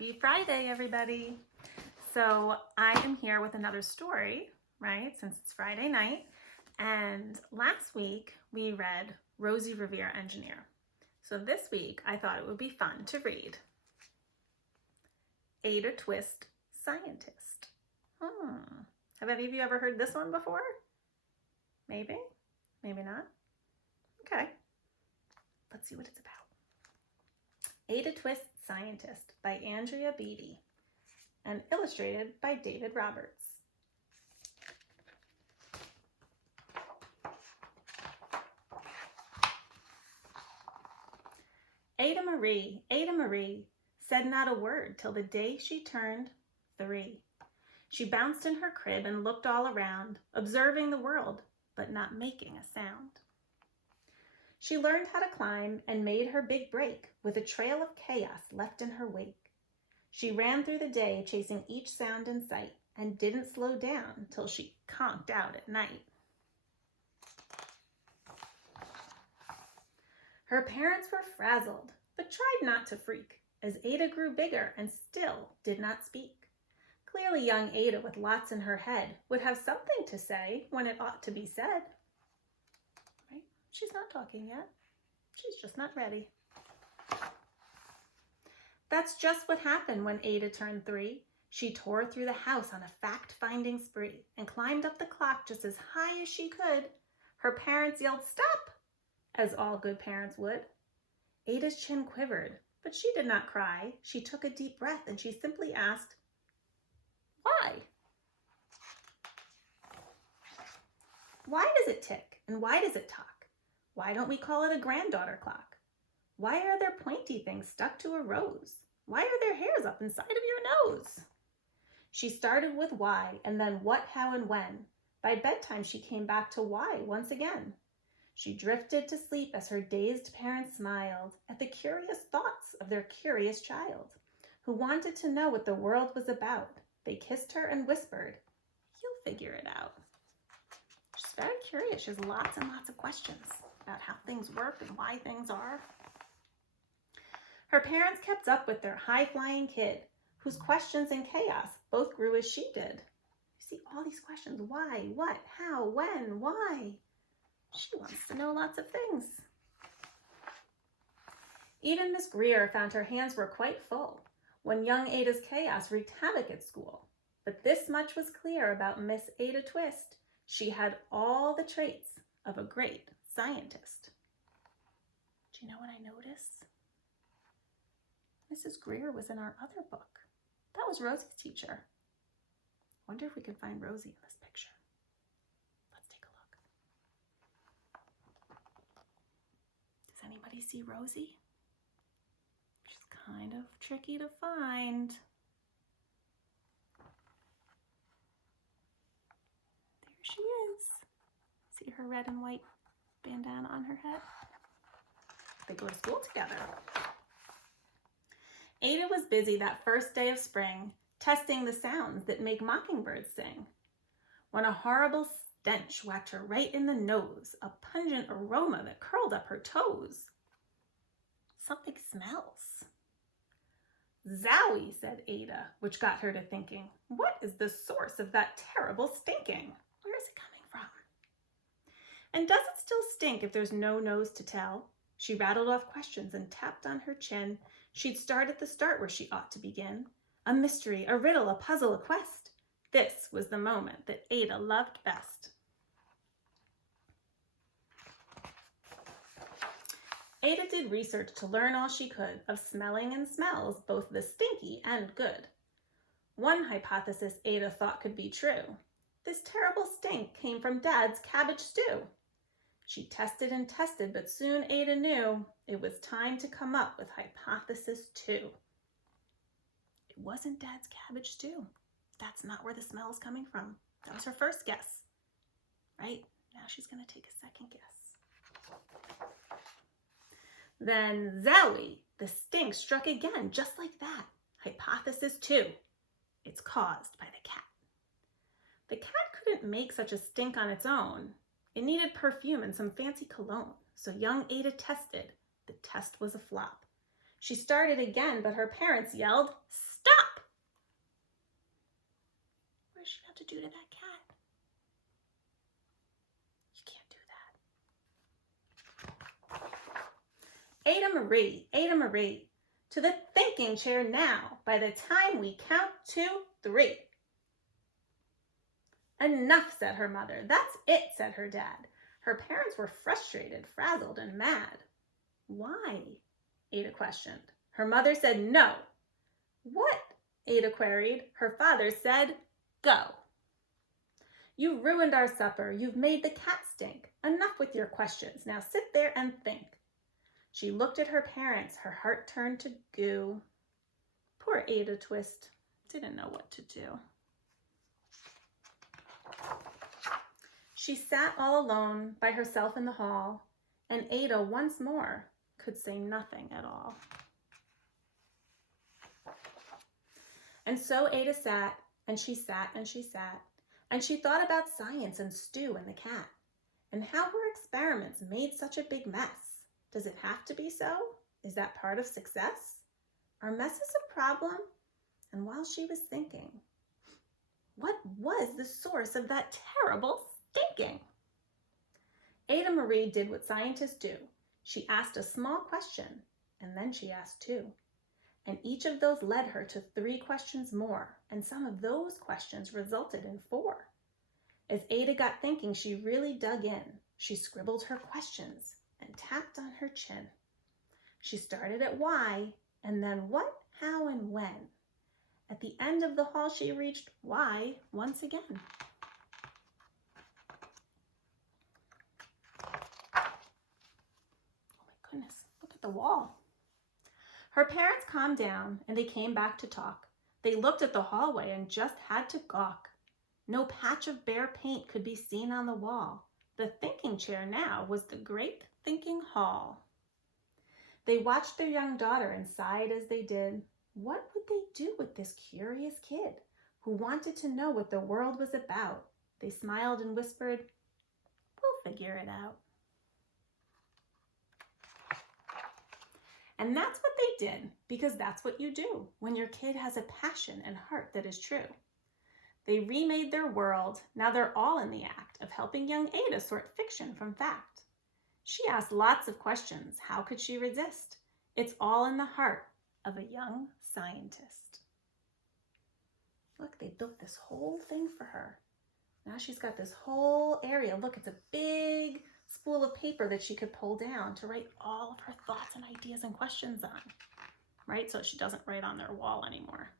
Happy Friday, everybody. So I am here with another story, right, since it's Friday night. And last week we read Rosie Revere Engineer. So this week I thought it would be fun to read Ada Twist Scientist. Have any of you ever heard this one before? Maybe, maybe not. Okay, let's see what it's about. Ada Twist Scientist by Andrea Beatty and illustrated by David Roberts. Ada Marie said not a word till the day she turned 3. She bounced in her crib and looked all around, observing the world, but not making a sound. She learned how to climb and made her big break with a trail of chaos left in her wake. She ran through the day chasing each sound in sight and didn't slow down till she conked out at night. Her parents were frazzled, but tried not to freak as Ada grew bigger and still did not speak. Clearly young Ada with lots in her head would have something to say when it ought to be said. Right? She's not talking yet. She's just not ready. That's just what happened when Ada turned 3. She tore through the house on a fact-finding spree and climbed up the clock just as high as she could. Her parents yelled, "Stop!" as all good parents would. Ada's chin quivered, but she did not cry. She took a deep breath and she simply asked, "Why? Why does it tick and why does it talk? Why don't we call it a granddaughter clock? Why are there pointy things stuck to a rose? Why are there hairs up inside of your nose?" She started with why and then what, how, and when. By bedtime, she came back to why once again. She drifted to sleep as her dazed parents smiled at the curious thoughts of their curious child, who wanted to know what the world was about. They kissed her and whispered, "You'll figure it out." She's very curious. She has lots and lots of questions about how things work and why things are. Her parents kept up with their high-flying kid, whose questions and chaos both grew as she did. You see all these questions. Why, what, how, when, why? She wants to know lots of things. Even Miss Greer found her hands were quite full when young Ada's chaos wreaked havoc at school. But this much was clear about Miss Ada Twist. She had all the traits of a great scientist. Do you know what I noticed? Mrs. Greer was in our other book. That was Rosie's teacher. Wonder if we can find Rosie in this picture. Let's take a look. Does anybody see Rosie? She's kind of tricky to find. There she is. See her red and white bandana on her head? They go to school together. Ada was busy that first day of spring, testing the sounds that make mockingbirds sing, when a horrible stench whacked her right in the nose, a pungent aroma that curled up her toes. "Something smells." "Zowie," said Ada, which got her to thinking, "What is the source of that terrible stinking? Where is it coming from? And does it still stink if there's no nose to tell?" She rattled off questions and tapped on her chin. She'd start at the start where she ought to begin. A mystery, a riddle, a puzzle, a quest. This was the moment that Ada loved best. Ada did research to learn all she could of smelling and smells, both the stinky and good. One hypothesis Ada thought could be true. This terrible stink came from Dad's cabbage stew. She tested and tested, but soon Ada knew it was time to come up with hypothesis 2. It wasn't Dad's cabbage stew. That's not where the smell is coming from. That was her first guess, right? Now she's going to take a second guess. Then zowie, the stink struck again, just like that. Hypothesis 2. It's caused by the cat. The cat couldn't make such a stink on its own. It needed perfume and some fancy cologne, so young Ada tested. The test was a flop. She started again, but her parents yelled, do to that cat? You can't do that. Ada Marie, to the thinking chair now. By the time we count to 3. Enough, said her mother. That's it, said her dad. Her parents were frustrated, frazzled, and mad. Why? Ada questioned. Her mother said no. What? Ada queried. Her father said go. You ruined our supper. You've made the cat stink. Enough with your questions. Now sit there and think. She looked at her parents. Her heart turned to goo. Poor Ada Twist didn't know what to do. She sat all alone by herself in the hall, and Ada once more could say nothing at all. And so Ada sat, and she sat, and she sat, and she thought about science and Stu and the cat, and how her experiments made such a big mess. Does it have to be so? Is that part of success? Are messes a problem? And while she was thinking, what was the source of that terrible stinking? Ada Marie did what scientists do. She asked a small question, and then she asked 2. And each of those led her to 3 questions more, and some of those questions resulted in 4. As Ada got thinking, she really dug in. She scribbled her questions and tapped on her chin. She started at why, and then what, how, and when. At the end of the hall, she reached why once again. Oh my goodness, look at the wall. Her parents calmed down and they came back to talk. They looked at the hallway and just had to gawk. No patch of bare paint could be seen on the wall. The thinking chair now was the great thinking hall. They watched their young daughter and sighed as they did. What would they do with this curious kid who wanted to know what the world was about? They smiled and whispered, "We'll figure it out." And that's what they did, because that's what you do when your kid has a passion and heart that is true. They remade their world. Now they're all in the act of helping young Ada sort fiction from fact. She asked lots of questions. How could she resist? It's all in the heart of a young scientist. Look, they built this whole thing for her. Now she's got this whole area. Look, it's a big spool of paper that she could pull down to write all of her thoughts and ideas and questions on, right? So she doesn't write on their wall anymore.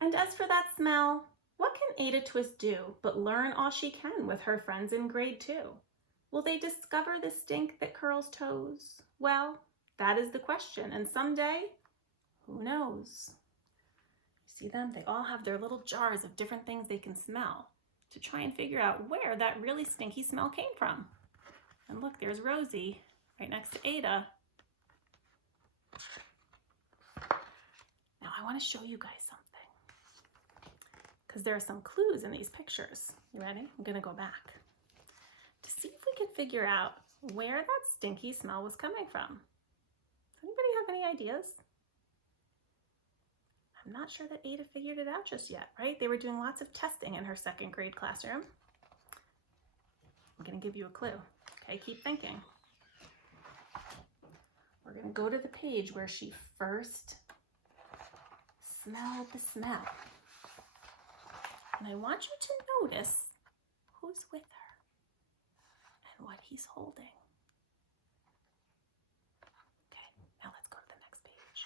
And as for that smell, what can Ada Twist do but learn all she can with her friends in grade 2? Will they discover the stink that curls toes? Well, that is the question, and someday, who knows? You see them? They all have their little jars of different things they can smell to try and figure out where that really stinky smell came from. And look, there's Rosie right next to Ada. Now I want to show you guys something, because there are some clues in these pictures. You ready? I'm going to go back to see if we can figure out where that stinky smell was coming from. Does anybody have any ideas? I'm not sure that Ada figured it out just yet, right? They were doing lots of testing in her 2nd grade classroom. I'm going to give you a clue. Okay, keep thinking. We're going to go to the page where she first smelled the smell. And I want you to notice who's with her and what he's holding. Okay, now let's go to the next page.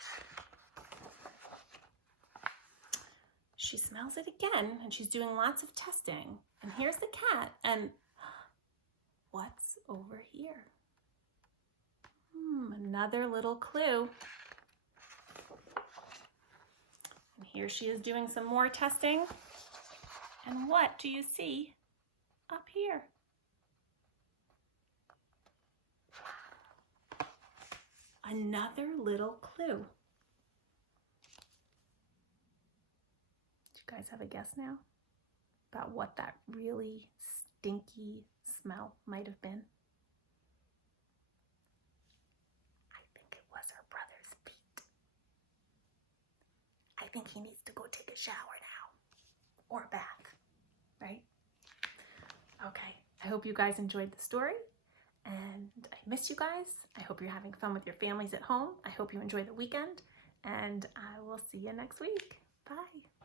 She smells it again, and she's doing lots of testing. And here's the cat, and what's over here? Another little clue. And here she is doing some more testing. And what do you see up here? Another little clue. Do you guys have a guess now about what that really stinky smell might have been? I think it was her brother's feet. I think he needs to go take a shower now. Or a bath, right? Okay, I hope you guys enjoyed the story. And I miss you guys. I hope you're having fun with your families at home. I hope you enjoy the weekend. And I will see you next week. Bye.